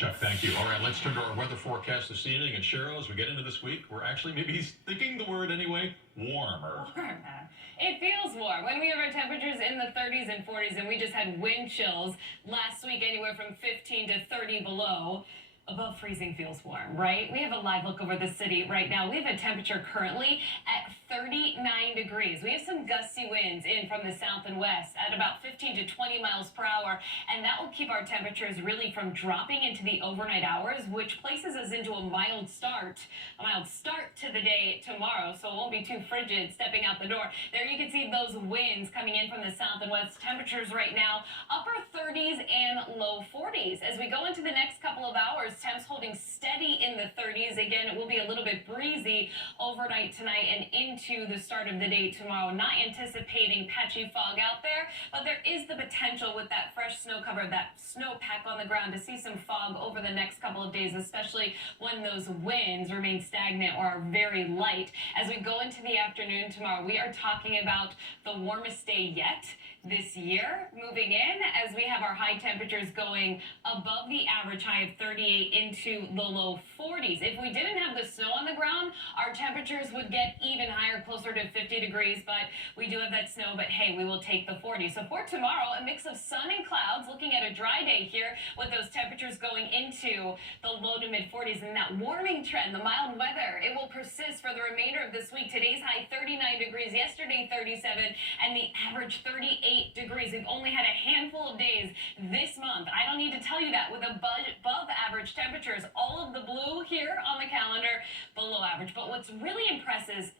Chuck, thank you. All right, let's turn to our weather forecast this evening. And Cheryl, as we get into this week, we're actually maybe thinking the word anyway, warmer. Warmer. It feels warm. When we have our temperatures in the 30s and 40s, and we just had wind chills last week, anywhere from 15 to 30 below. Above freezing feels warm, right? We have a live look over the city right now. We have a temperature currently at 39 degrees. We have some gusty winds in from the south and west at about 15 to 20 miles per hour, and that will keep our temperatures really from dropping into the overnight hours, which places us into a mild start to the day tomorrow, so it won't be too frigid stepping out the door. There you can see those winds coming in from the south and west. Temperatures right now, upper 30s and low 40s. As we go into the next couple of hours, temps holding steady in the 30s. Again, it will be a little bit breezy overnight tonight and into the start of the day tomorrow. Not anticipating patchy fog out there, but there is the potential with that fresh snow cover, that snowpack on the ground, to see some fog over the next couple of days, especially when those winds remain stagnant or are very light. As we go into the afternoon tomorrow, we are talking about the warmest day yet this year moving in, as we have our high temperatures going above the average high of 38 into the low 40s. If we didn't have the snow on the ground, our temperatures would get even higher, closer to 50 degrees, but we do have that snow. But hey, we will take the 40s. So for tomorrow, a mix of sun and clouds, looking at a dry day here with those temperatures going into the low to mid 40s, and that warming trend, the mild weather, it will persist for the remainder of this week. Today's high 39 degrees, yesterday 37, and the average 38 degrees. We've only had a handful of days this month. I don't need to tell you that, with above average temperatures. All of the blue here on the calendar below average. But what's really impressive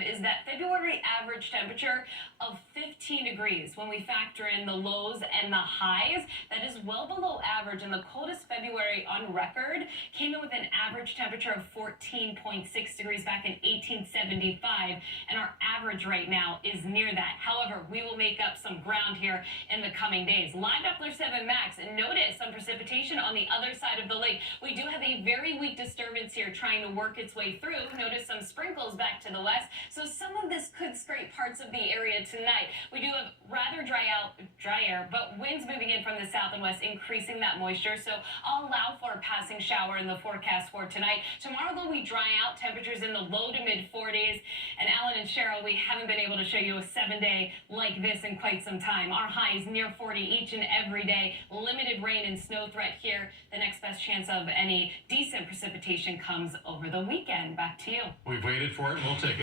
is that February average temperature of 15 degrees. When we factor in the lows and the highs, that is well below average, and the coldest February on record came in with an average temperature of 14.6 degrees back in 1875, and our average right now is near that. However, we will make up some ground here in the coming days. Live Doppler 7 Max, and notice some precipitation on the other side of the lake. We do have a very weak disturbance here trying to work its way through. Notice some sprinkles back to the west, so some of this could scrape parts of the area tonight. We do have rather dry air, but winds moving in from the south and west, increasing that moisture, so I'll allow for a passing shower in the forecast for tonight. Tomorrow, though, we dry out, temperatures in the low to mid 40s, and Alan and Cheryl, we haven't been able to show you a 7-day like this in quite some time. Our highs near 40 each and every day. Limited rain and snow threat here. The next best chance of any decent precipitation comes over the weekend. Back to you. We've waited for it. We'll take it.